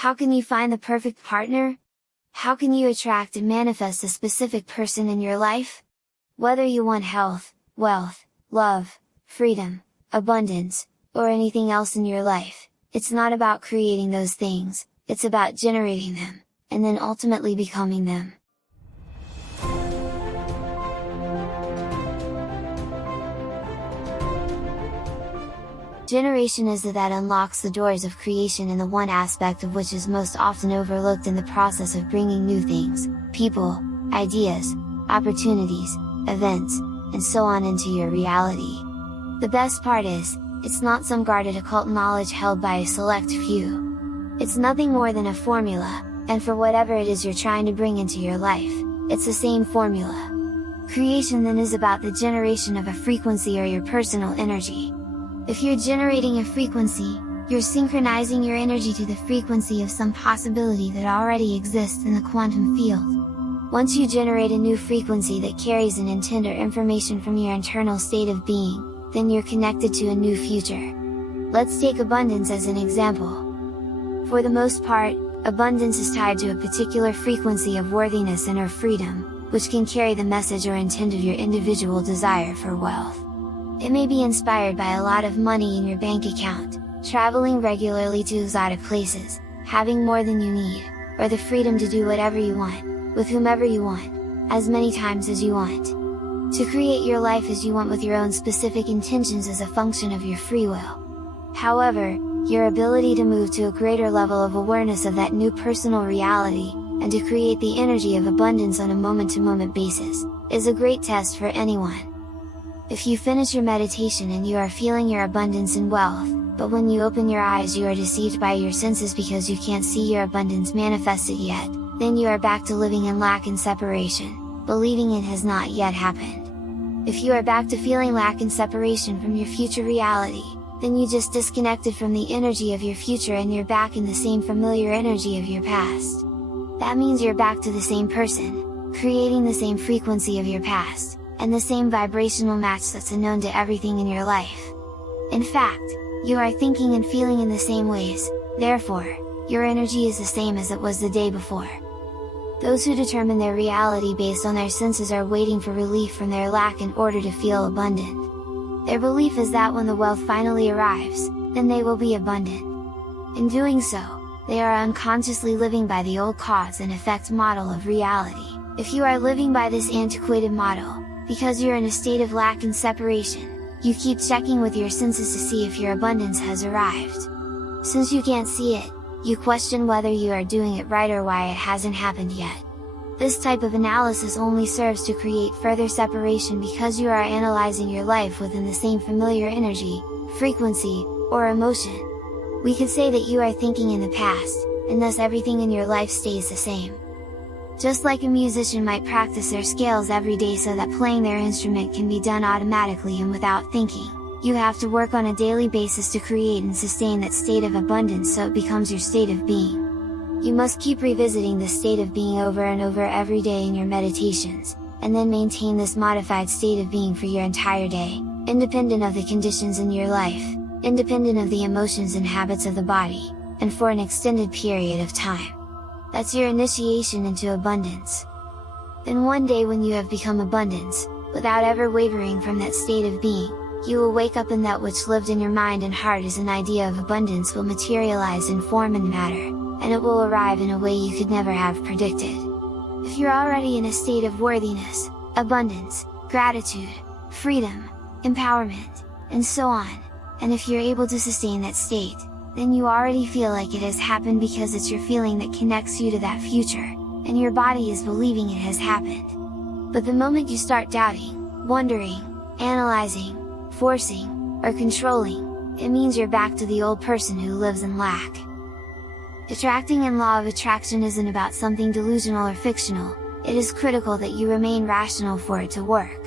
How can you find the perfect partner? How can you attract and manifest a specific person in your life? Whether you want health, wealth, love, freedom, abundance, or anything else in your life, it's not about creating those things, it's about generating them, and then ultimately becoming them. Generation is that unlocks the doors of creation, and the one aspect of which is most often overlooked in the process of bringing new things, people, ideas, opportunities, events, and so on into your reality. The best part is, it's not some guarded occult knowledge held by a select few. It's nothing more than a formula, and for whatever it is you're trying to bring into your life, it's the same formula. Creation then is about the generation of a frequency or your personal energy. If you're generating a frequency, you're synchronizing your energy to the frequency of some possibility that already exists in the quantum field. Once you generate a new frequency that carries an intent or information from your internal state of being, then you're connected to a new future. Let's take abundance as an example. For the most part, abundance is tied to a particular frequency of worthiness and or freedom, which can carry the message or intent of your individual desire for wealth. It may be inspired by a lot of money in your bank account, traveling regularly to exotic places, having more than you need, or the freedom to do whatever you want, with whomever you want, as many times as you want. To create your life as you want with your own specific intentions is a function of your free will. However, your ability to move to a greater level of awareness of that new personal reality, and to create the energy of abundance on a moment-to-moment basis, is a great test for anyone. If you finish your meditation and you are feeling your abundance and wealth, but when you open your eyes you are deceived by your senses because you can't see your abundance manifested yet, then you are back to living in lack and separation, believing it has not yet happened. If you are back to feeling lack and separation from your future reality, then you just disconnected from the energy of your future and you're back in the same familiar energy of your past. That means you're back to the same person, creating the same frequency of your past, and the same vibrational match that's unknown to everything in your life. In fact, you are thinking and feeling in the same ways, therefore, your energy is the same as it was the day before. Those who determine their reality based on their senses are waiting for relief from their lack in order to feel abundant. Their belief is that when the wealth finally arrives, then they will be abundant. In doing so, they are unconsciously living by the old cause and effect model of reality. If you are living by this antiquated model, because you're in a state of lack and separation, you keep checking with your senses to see if your abundance has arrived. Since you can't see it, you question whether you are doing it right or why it hasn't happened yet. This type of analysis only serves to create further separation because you are analyzing your life within the same familiar energy, frequency, or emotion. We could say that you are thinking in the past, and thus everything in your life stays the same. Just like a musician might practice their scales every day so that playing their instrument can be done automatically and without thinking, you have to work on a daily basis to create and sustain that state of abundance so it becomes your state of being. You must keep revisiting this state of being over and over every day in your meditations, and then maintain this modified state of being for your entire day, independent of the conditions in your life, independent of the emotions and habits of the body, and for an extended period of time. That's your initiation into abundance. Then one day when you have become abundance, without ever wavering from that state of being, you will wake up and that which lived in your mind and heart as an idea of abundance will materialize in form and matter, and it will arrive in a way you could never have predicted. If you're already in a state of worthiness, abundance, gratitude, freedom, empowerment, and so on, and if you're able to sustain that state, then you already feel like it has happened because it's your feeling that connects you to that future, and your body is believing it has happened. But the moment you start doubting, wondering, analyzing, forcing, or controlling, it means you're back to the old person who lives in lack. Attracting and law of attraction isn't about something delusional or fictional, it is critical that you remain rational for it to work.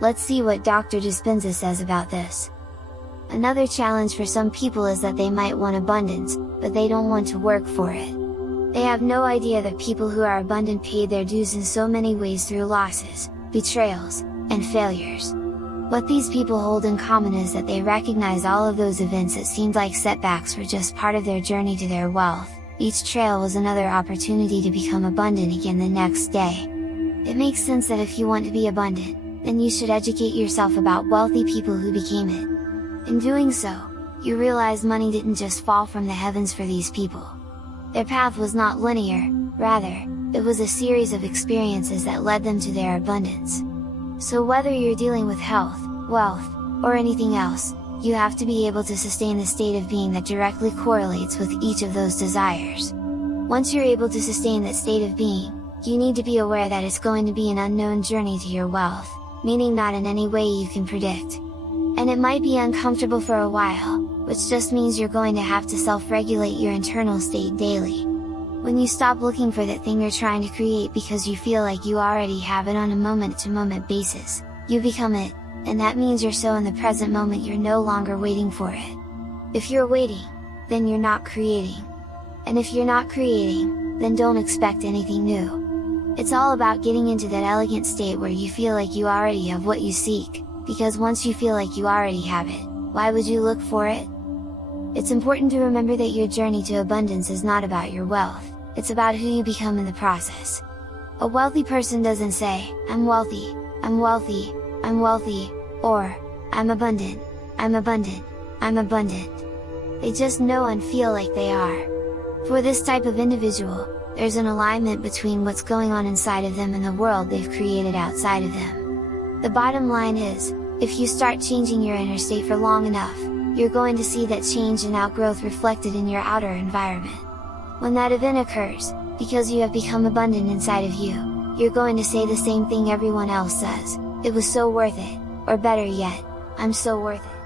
Let's see what Dr. Dispenza says about this. Another challenge for some people is that they might want abundance, but they don't want to work for it. They have no idea that people who are abundant paid their dues in so many ways through losses, betrayals, and failures. What these people hold in common is that they recognize all of those events that seemed like setbacks were just part of their journey to their wealth, each trail was another opportunity to become abundant again the next day. It makes sense that if you want to be abundant, then you should educate yourself about wealthy people who became it. In doing so, you realize money didn't just fall from the heavens for these people. Their path was not linear, rather, it was a series of experiences that led them to their abundance. So whether you're dealing with health, wealth, or anything else, you have to be able to sustain the state of being that directly correlates with each of those desires. Once you're able to sustain that state of being, you need to be aware that it's going to be an unknown journey to your wealth, meaning not in any way you can predict. And it might be uncomfortable for a while, which just means you're going to have to self-regulate your internal state daily. When you stop looking for that thing you're trying to create because you feel like you already have it on a moment-to-moment basis, you become it, and that means you're so in the present moment you're no longer waiting for it. If you're waiting, then you're not creating. And if you're not creating, then don't expect anything new. It's all about getting into that elegant state where you feel like you already have what you seek, because once you feel like you already have it, why would you look for it? It's important to remember that your journey to abundance is not about your wealth, it's about who you become in the process. A wealthy person doesn't say, "I'm wealthy, I'm wealthy, I'm wealthy," or, "I'm abundant, I'm abundant, I'm abundant." They just know and feel like they are. For this type of individual, there's an alignment between what's going on inside of them and the world they've created outside of them. The bottom line is, if you start changing your inner state for long enough, you're going to see that change and outgrowth reflected in your outer environment. When that event occurs, because you have become abundant inside of you, you're going to say the same thing everyone else says, "It was so worth it," or better yet, "I'm so worth it."